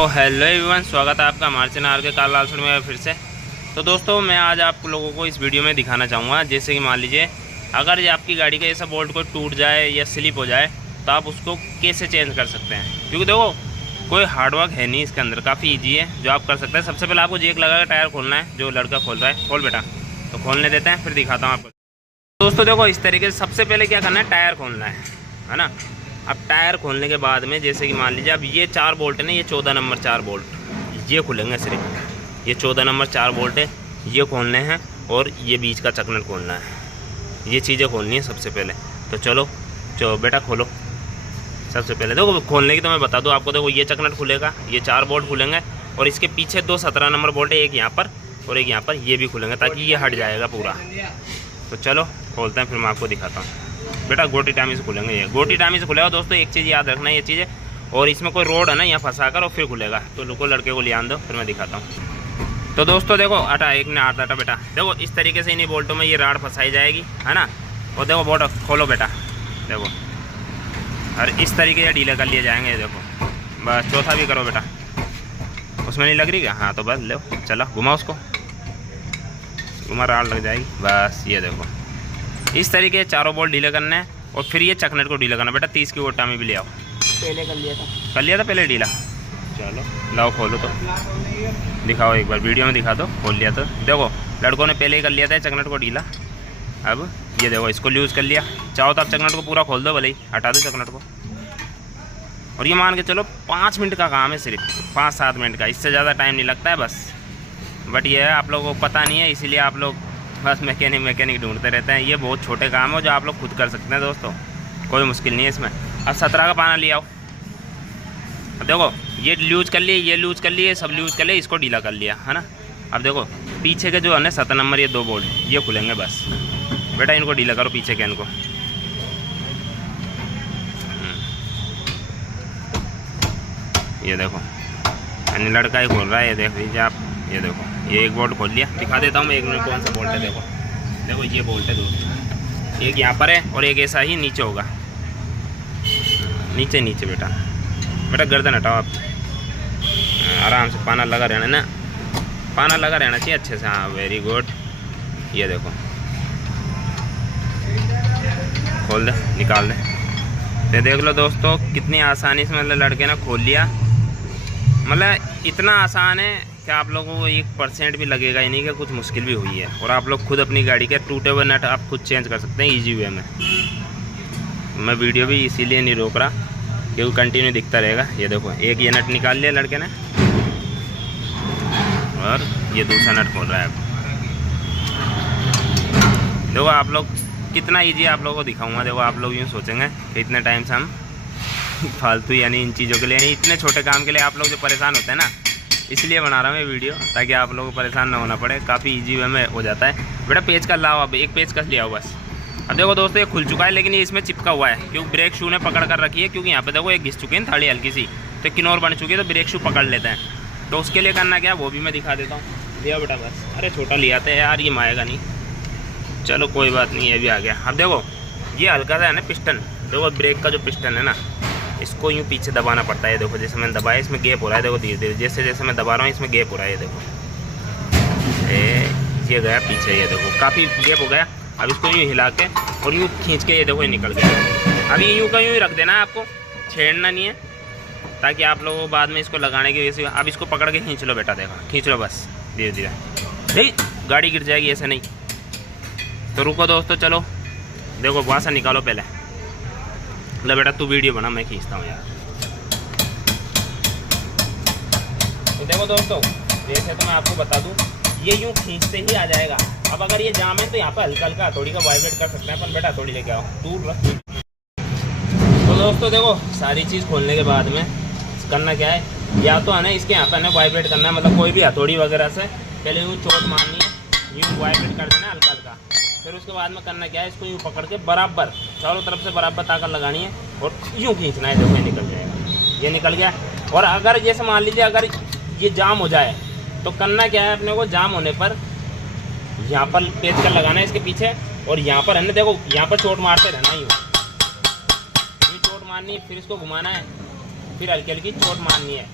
तो hello everyone, स्वागत है आपका हमारे चैनल आर के कार लाल में फिर से। तो दोस्तों मैं आज आप लोगों को इस वीडियो में दिखाना चाहूँगा, जैसे कि मान लीजिए अगर ये आपकी गाड़ी का ऐसा बोल्ट कोई टूट जाए या स्लिप हो जाए तो आप उसको कैसे चेंज कर सकते हैं। क्योंकि देखो कोई हार्डवर्क है नहीं इसके अंदर, काफ़ी ईजी है जो आप कर सकते हैं। सबसे पहले आपको जेक लगा कर टायर खोलना है, जो लड़का खोल रहा है। खोल बेटा, तो खोलने देते हैं फिर दिखाता हूँ आपको। दोस्तों देखो इस तरीके से सबसे पहले क्या करना है, टायर खोलना है ना। अब टायर खोलने के बाद में जैसे कि मान लीजिए अब ये 4 बोल्ट है ना, ये 14 नंबर 4 बोल्ट ये खुलेंगे। सिर्फ ये 14 नंबर 4 बोल्ट है, ये खोलने हैं और ये बीच का चकनट खोलना है। ये चीज़ें खोलनी है सबसे पहले। तो चलो बेटा खोलो। सबसे पहले देखो खोलने की तो मैं बता दूँ आपको। देखो ये चकनट खुलेगा, ये 4 बोल्ट खुलेंगे और इसके पीछे 2 17 नंबर बोल्ट है, एक यहाँ पर और एक यहाँ पर, ये भी खुलेंगे ताकि ये हट जाएगा पूरा। तो चलो खोलते हैं फिर मैं आपको दिखाता हूँ। बेटा गोटी टाइमी से खुलेंगे, ये गोटी टाइमी से खुलेगा। दोस्तों एक चीज़ याद रखना है ये चीज़ें, और इसमें कोई रोड है ना, यहाँ फंसा कर और फिर खुलेगा। तो लोगों लड़के को ले आन दो फिर मैं दिखाता हूँ। तो दोस्तों देखो आटा एक ने आटा बेटा, देखो इस तरीके से इन्हीं बोल्टों में ये राड फंसाई जाएगी है ना। और देखो बोल्ट खोलो बेटा, देखो और इस तरीके से ढीले कर लिए जाएंगे। देखो बस चौथा भी करो बेटा, उसमें नहीं लग रही क्या? हाँ तो बस लो, चलो घुमा उसको, घुमा राड लग जाएगी बस। ये देखो इस तरीके से 4 बोल्ट ढीले करने हैं और फिर ये चकनेट को ढीला करना। बेटा 30 की गोटा में भी ले आओ। पहले कर लिया था पहले ढीला। चलो लाओ खोलो तो दिखाओ एक बार, वीडियो में दिखा दो। खोल लिया तो देखो लड़कों ने पहले ही कर लिया था चकनेट को ढीला। अब ये देखो इसको यूज़ कर लिया। चाहो तो आप चकनेट को पूरा खोल दो, भले ही हटा दो चकनेट को। और ये मान के चलो 5 मिनट का काम है, सिर्फ 5-7 मिनट का, इससे ज़्यादा टाइम नहीं लगता है बस। बट ये है आप लोगों को पता नहीं है, इसीलिए आप लोग बस मैकेनिक ढूंढते रहते हैं। ये बहुत छोटे काम है जो आप लोग खुद कर सकते हैं दोस्तों, कोई मुश्किल नहीं है इसमें। अब 17 का पाना ले आओ। अब देखो ये लूज़ कर लिए, ये लूज़ कर लिए, सब लूज़ कर लिए, इसको ढीला कर लिया है ना। अब देखो पीछे के जो है ना 7 नंबर ये 2 बोल्ट ये खुलेंगे बस। बेटा इनको ढीला करो पीछे के इनको। ये देखो यानी लड़का ही खोल रहा है, ये देख लीजिए आप। ये देखो ये एक बोल्ट खोल लिया, दिखा देता हूँ मैं एक मिनट कौन सा बोल्ट है। देखो ये बोल्ट है दोस्तों, एक यहाँ पर है और एक ऐसा ही नीचे होगा। नीचे बेटा गर्दन हटाओ आप, आराम से पाना लगा रहना ना, पाना लगा रहना चाहिए अच्छे से। हाँ वेरी गुड। ये देखो खोल दे, निकाल दे। तो देख लो दोस्तों कितनी आसानी से मतलब लड़के ने खोल लिया। मतलब इतना आसान है कि आप लोगों को 1% भी लगेगा ही नहीं कि कुछ मुश्किल भी हुई है। और आप लोग खुद अपनी गाड़ी के टूटे हुए नट आप खुद चेंज कर सकते हैं ईजी वे में। मैं वीडियो भी इसीलिए नहीं रोक रहा क्योंकि कंटिन्यू दिखता रहेगा। ये देखो एक ये नट निकाल लिया लड़के ने और ये दूसरा नट खोल रहा है। देखो आप लोग कितना ईजी आप लोगों को दिखाऊंगा। देखो आप लोग यूँ सोचेंगे कि इतने टाइम से हम फालतू यानी इन चीज़ों के लिए, यानी इतने छोटे काम के लिए आप लोग जो परेशान होते हैं ना, इसलिए बना रहा हूँ मैं वीडियो ताकि आप लोगों को परेशान ना होना पड़े। काफ़ी इजी वे में हो जाता है। बेटा पेच कस लाओ, अब एक पेच कस ले आओ बस। अब देखो दोस्तों ये खुल चुका है लेकिन ये इसमें चिपका हुआ है क्योंकि ब्रेक शू ने पकड़ कर रखी है। क्योंकि यहाँ पे देखो एक घिस चुकी है थाली हल्की सी, तो किनौर बन चुकी है, तो ब्रेक शू पकड़ लेते हैं। तो उसके लिए करना क्या वो भी मैं दिखा देता हूँ। लिया बेटा बस। अरे छोटा ले आते हैं यार, ये माएगा नहीं। चलो कोई बात नहीं, ये भी आ गया। अब देखो ये हल्का सा है ना पिस्टन, देखो ब्रेक का जो पिस्टन है ना, इसको यूँ पीछे दबाना पड़ता है। देखो जैसे मैंने दबाया इसमें गैप हो रहा है। देखो धीरे धीरे जैसे जैसे मैं दबा रहा हूँ इसमें गैप हो रहा है। ये देखो ये गया पीछे, ये देखो काफ़ी गैप हो गया। अब इसको यूँ हिला के और यूँ खींच के ये देखो ये निकल गया। अब ये यूँ का यूँ ही रख देना है, आपको छेड़ना नहीं है ताकि आप लोगों को बाद में इसको लगाने की वजह से। अब इसको पकड़ के खींच लो बेटा, देखो खींच लो बस धीरे धीरे। नहीं गाड़ी गिर जाएगी, ऐसे नहीं। तो रुको दोस्तों, चलो देखो वहाँ से निकालो पहले। लो बेटा तू वीडियो बना, मैं खींचता हूँ यार। तो देखो दोस्तों जैसे तो मैं आपको बता दूँ, ये यूँ खींचते ही आ जाएगा। अब अगर ये जाम है तो यहाँ पर हल्का हल्का हथौड़ी का वाइब्रेट कर सकते हैं अपन। बेटा हथौड़ी लेके आओ, दूर रख। तो दोस्तों देखो सारी चीज़ खोलने के बाद में करना क्या है, या तो है ना इसके यहाँ पर ना वाइब्रेट करना है, मतलब कोई भी हथौड़ी वगैरह से पहले यूँ चोट मारनी है, यूँ वाइब्रेट कर देना हल्का हल्का। फिर उसके बाद में करना क्या है, इसको यूँ पकड़ के बराबर चारों तरफ से बराबर ताकत लगानी है और यूँ खींचना है। देखो ये निकल जाएगा, ये निकल गया। और अगर जैसे मान लीजिए अगर ये जाम हो जाए तो करना क्या है, अपने को जाम होने पर यहाँ पर पेच कर लगाना है इसके पीछे, और यहाँ पर है ना देखो यहाँ पर चोट मारते रहना, यूँ चोट मारनी है, फिर इसको घुमाना है, फिर हल्की हल्की चोट मारनी है।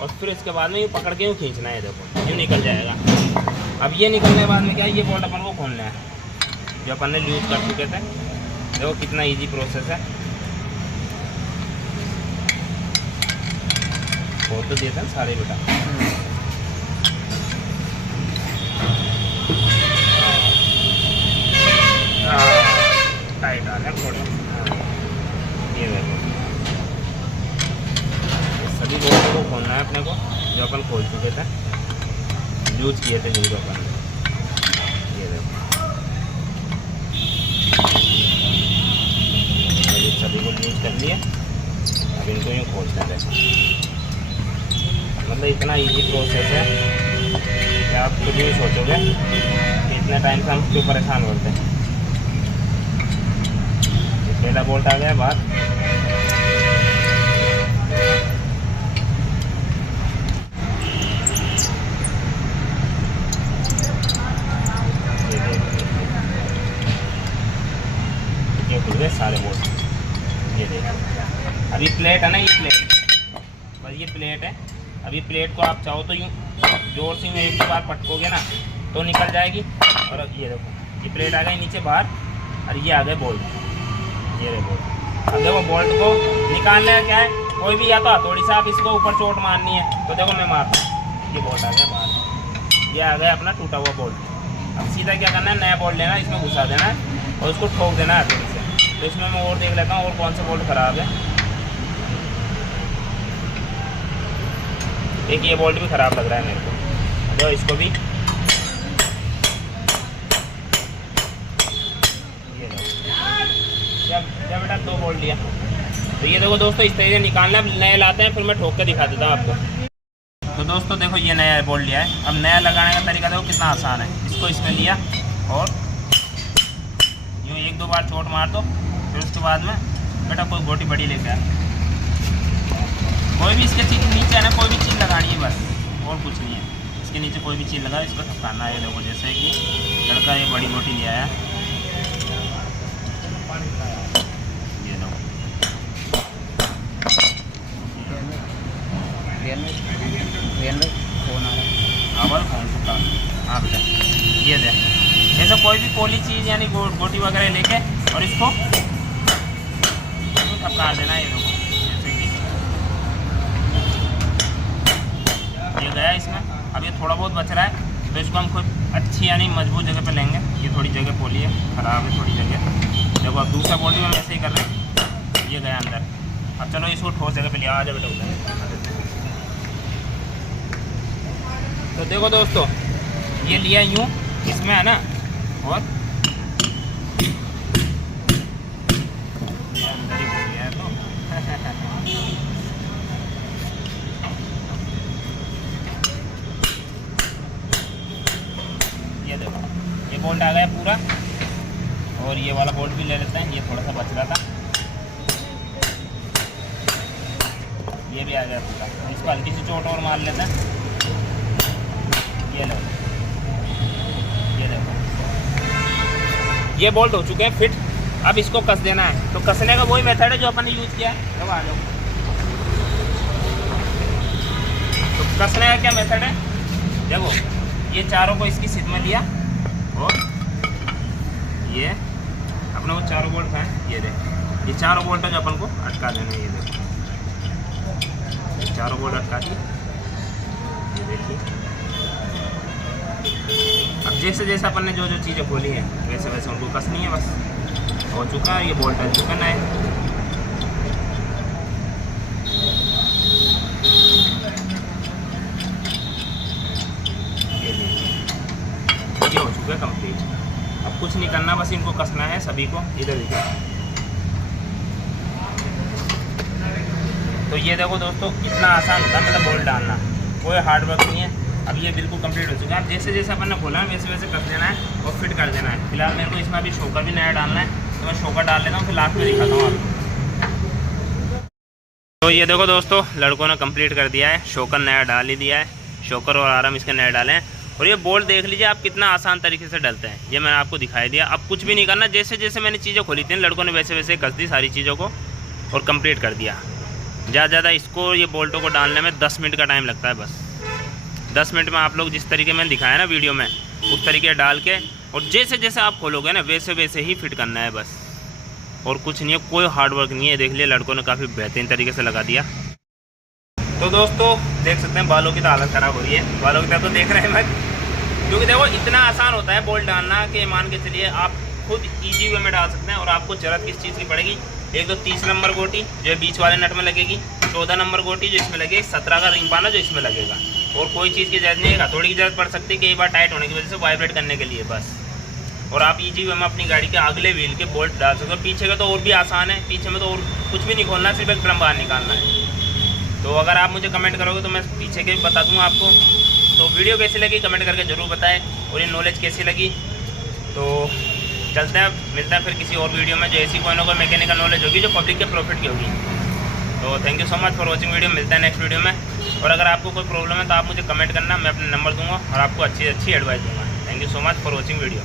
और फिर इसके बाद में ये पकड़ के यूँ खींचना है, देखो ये निकल जाएगा। अब ये निकलने के बाद में क्या है, ये बोल्ट अपन को खोलना है जो अपन ने यूज कर चुके थे। देखो कितना इजी प्रोसेस है। खोल तो देते हैं सारे बेटा। टाइट आ रहा है थोड़ा। ये देखो सभी बोल्ट को खोलना है अपने को जो अपन खोल चुके थे, यूज किए थे जिनको अपन। ये देखो सभी को यूज कर लिया। अब इनको यूँ खोलते हैं। देखो मतलब इतना इजी प्रोसेस है कि आप खुद ही सोचोगे कि इतने टाइम से हम क्यों परेशान होते हैं। पहला बोल्ट आ गया बाहर। ये खुल गए सारे बोल्ट। ये देखो अभी प्लेट है ना, ये प्लेट बस ये प्लेट है। अभी प्लेट को आप चाहो तो यूँ जोर से एक बार पटकोगे ना तो निकल जाएगी। और अब ये देखो ये प्लेट आ गई नीचे बाहर और ये आ गए बोल्ट। ये देखो अब देखो बोल्ट को निकालना है क्या है, कोई भी या तो हथौड़ी से आप इसको ऊपर चोट मारनी है तो देखो मैं मारता हूँ। ये बोल्ट आ गया बाहर, ये आ गया अपना टूटा हुआ बोल्ट। अब सीधा क्या करना है, नया बोल्ट लेना है, इसमें घुसा देना है और उसको ठोक देना है हथौड़ी से। तो इसमें मैं और देख लेता हूँ और कौन सा बोल्ट ख़राब है। एक ये बोल्ट भी ख़राब लग रहा है मेरे को, तो इसको भी क्या बेटा 2 बोल्ट लिया। तो ये देखो दोस्तों इस तरीके से निकालना है। नया लाते हैं फिर मैं ठोक के दिखा देता हूँ आपको। तो दोस्तों देखो ये नया बोल्ट लिया है। अब नया लगाने का तरीका देखो कितना आसान है। इसको इसमें लिया और यूँ 1-2 बार चोट मार दो। फिर उसके बाद में बेटा कोई गोटी बड़ी लेके आ, कोई भी इसके चीज़ नीचे है ना, कोई भी चीज़ लगानी है बस, और कुछ नहीं है। इसके नीचे कोई भी चीज़ लगा इसको थपकाना है। देखो जैसे कि लड़का ये बड़ी गोटी लिया है, ये लो फोन आ रहा है, फोन चुका। हाँ बेटा ये दे, जैसे कोई भी पोली चीज़ यानी गोटी वगैरह लेके और इसको थपका देना। ये देखो ये गया इसमें। अब ये थोड़ा बहुत बच रहा है तो इसको हम कोई अच्छी यानी मजबूत जगह पे लेंगे। ये थोड़ी जगह पोली है, ख़राब है थोड़ी जगह। देखो अब दूसरा बोल्ट भी हम ऐसे ही कर रहे हैं। ये गया अंदर। अब चलो इसको ठोस जगह पे लिया। आ जाओ बेटा उधर। तो देखो दोस्तों ये लिया यूँ इसमें है ना, और ये अंदर ही घुस गया है तो ये देखो ये बोल्ट आ गया पूरा। और ये वाला बोल्ट भी ले लेते हैं, ये थोड़ा सा बच रहा था। ये भी आ गया पूरा। इसको हल्की सी चोट और मार लेते हैं। ये लो, ये देखो ये बोल्ट हो चुके हैं फिट। अब इसको कस देना है। तो कसने का वही मेथड है जो अपन ने यूज़ किया है। देखो आ जाओ। तो कसने का क्या मेथड है, देखो ये चारों को इसकी सिद में लिया और ये अपने वो चारों बोल्ट हैं। ये देख ये चारों बोल्ट है जो अपन को अटका देना है। ये देखो ये चारों बोल्ट अटका दिए। ये देखिए अब जैसे जैसे अपन ने जो जो चीज़ें खोली हैं वैसे वैसे उनको कसनी है। बस हो चुका है। ये बोल्ट डल चुका है। ये हो चुका है कंप्लीट। अब कुछ नहीं करना, बस इनको कसना है सभी को। इधर देखिए। तो ये देखो दोस्तों इतना आसान होता है मतलब बोल्ट डालना, कोई हार्ड वर्क नहीं है। अब ये बिल्कुल कंप्लीट हो चुका है। अब जैसे जैसे अपन ने खोला है वैसे वैसे कस देना है और फिट कर देना है। फिलहाल मेरे को इसमें अभी शोकर भी नया डालना है तो मैं शोकर डाल लेता हूँ, फिर लास्ट में दिखाता हूँ आपको। तो ये देखो दोस्तों लड़कों ने कंप्लीट कर दिया है। शोकर नया डाल ही दिया है। शोकर और आराम इसके नए डाले हैं। और ये बोल्ट देख लीजिए आप कितना आसान तरीके से डलते हैं। ये मैंने आपको दिखाई दिया। अब कुछ भी नहीं करना, जैसे जैसे मैंने चीज़ें खोली थी लड़कों ने वैसे वैसे कस दी सारी चीज़ों को और कंप्लीट कर दिया। ज़्यादा ज़्यादा इसको ये बोल्टों को डालने में 10 मिनट का टाइम लगता है बस। 10 मिनट में आप लोग जिस तरीके मैंने दिखाया ना वीडियो में, उस तरीके डाल के और जैसे जैसे आप खोलोगे ना वैसे वैसे ही फिट करना है बस, और कुछ नहीं है, कोई हार्ड वर्क नहीं है। देख लिया लड़कों ने काफ़ी बेहतरीन तरीके से लगा दिया। तो दोस्तों देख सकते हैं बालों की तो हालत ख़राब हो रही है, बालों की तरफ तो देख रहे हैं मत, क्योंकि देखो इतना आसान होता है बोल्ट डालना कि मान के चलिए आप खुद ईजी वे में डाल सकते हैं। और आपको ज़रूरत किस चीज़ की पड़ेगी, एक तो 30 नंबर गोटी जो बीच वाले नट में लगेगी, 14 नंबर गोटी जो इसमें लगेगी, 17 का रिंग पाना जो इसमें लगेगा, और कोई चीज़ की जरूरत नहीं है। थोड़ी की जरूरत पड़ सकती है कई बार टाइट होने की वजह से वाइब्रेट करने के लिए बस। और आप ईजी वे में अपनी गाड़ी के अगले व्हील के बोल्ट डाल सकते हो। पीछे का तो और भी आसान है, पीछे में तो और कुछ भी नहीं खोलना, सिर्फ एक ड्रम बाहर निकालना है। तो अगर आप मुझे कमेंट करोगे तो मैं पीछे के भी बता दूँगा आपको। तो वीडियो कैसी लगी कमेंट करके ज़रूर बताएं, और ये नॉलेज कैसी लगी। तो चलते हैं, मिलते हैं फिर किसी और वीडियो में जो ऐसी कोई ना कोई मैकेनिकल नॉलेज होगी जो पब्लिक के प्रॉफिट की होगी। तो thank you so much for watching video. मिलते हैं नेक्स्ट वीडियो में। और अगर आपको कोई प्रॉब्लम है तो आप मुझे कमेंट करना, मैं अपना नंबर दूँगा और आपको अच्छी एडवाइस दूँगा। Thank you so much for watching video.